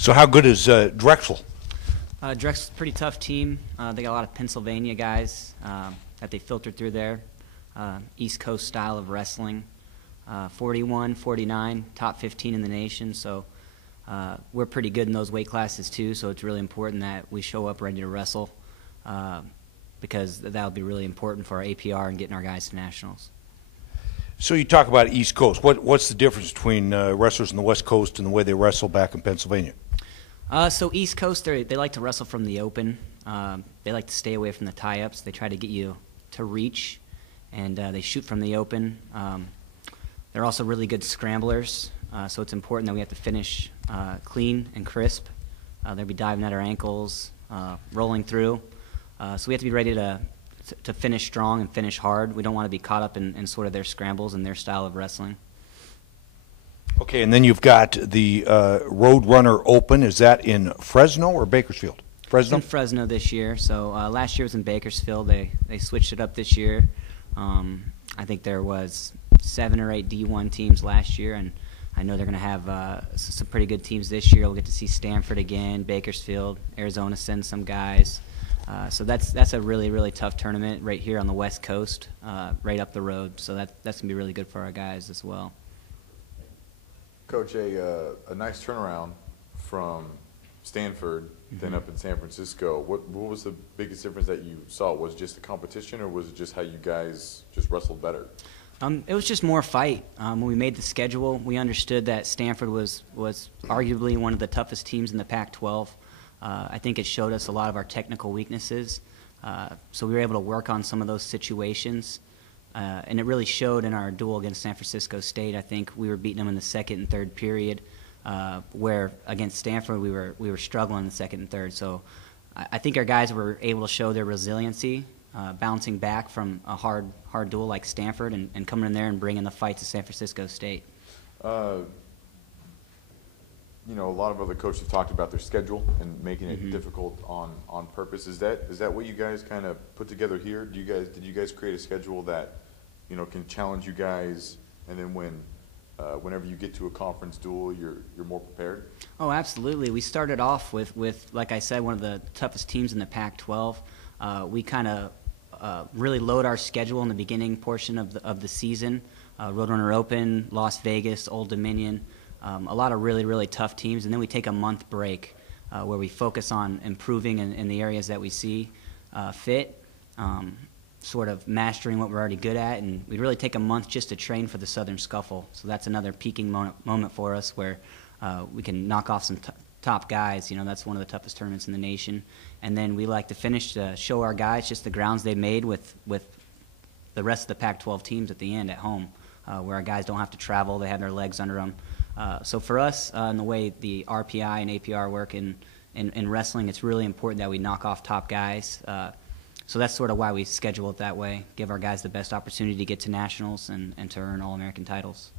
So how good is Drexel? Drexel's a pretty tough team. They got a lot of Pennsylvania guys that they filtered through there. East Coast style of wrestling. 41, 49, top 15 in the nation. So we're pretty good in those weight classes too. So it's really important that we show up ready to wrestle because that'll be really important for our APR and getting our guys to nationals. So you talk about East Coast. What's the difference between wrestlers in the West Coast and the way they wrestle back in Pennsylvania? So East Coast, they like to wrestle from the open. They like to stay away from the tie-ups. They try to get you to reach, and they shoot from the open. They're also really good scramblers, so it's important that we have to finish clean and crisp. They'll be diving at our ankles, rolling through. So we have to be ready to finish strong and finish hard. We don't want to be caught up in sort of their scrambles and their style of wrestling. Okay, and then you've got the Roadrunner Open. Is that in Fresno or Bakersfield? Fresno? It's in Fresno this year. So last year was in Bakersfield. They switched it up this year. I think there was 7 or 8 D1 teams last year, and I know they're going to have some pretty good teams this year. We'll get to see Stanford again, Bakersfield, Arizona sends some guys. So that's a really, really tough tournament right here on the West Coast, right up the road. So that's going to be really good for our guys as well. Coach, a nice turnaround from Stanford, then up in San Francisco. What was the biggest difference that you saw? Was it just the competition, or was it just how you guys just wrestled better? It was just more fight. When we made the schedule, we understood that Stanford was arguably one of the toughest teams in the Pac-12. I think it showed us a lot of our technical weaknesses, so we were able to work on some of those situations. And it really showed in our duel against San Francisco State. I think we were beating them in the second and third period, where against Stanford we were struggling in the second and third. So I think our guys were able to show their resiliency, bouncing back from a hard duel like Stanford and coming in there and bringing the fight to San Francisco State. You know, a lot of other coaches have talked about their schedule and making it difficult on purpose. Is that what you guys kind of put together here? Did you guys create a schedule that, you know, can challenge you guys, and then whenever you get to a conference duel, you're more prepared? Oh, absolutely. We started off with like I said, one of the toughest teams in the Pac-12. We kind of really load our schedule in the beginning portion of the season. Roadrunner Open, Las Vegas, Old Dominion. A lot of really, really tough teams, and then we take a month break where we focus on improving in the areas that we see fit, sort of mastering what we're already good at, and we really take a month just to train for the Southern Scuffle. So that's another peaking moment for us where we can knock off some top guys. You know, that's one of the toughest tournaments in the nation. And then we like to finish to show our guys just the grounds they've made with the rest of the Pac-12 teams at the end at home, where our guys don't have to travel. They have their legs under them. So for us, in the way the RPI and APR work in wrestling, it's really important that we knock off top guys. So that's sort of why we schedule it that way, give our guys the best opportunity to get to nationals and to earn All-American titles.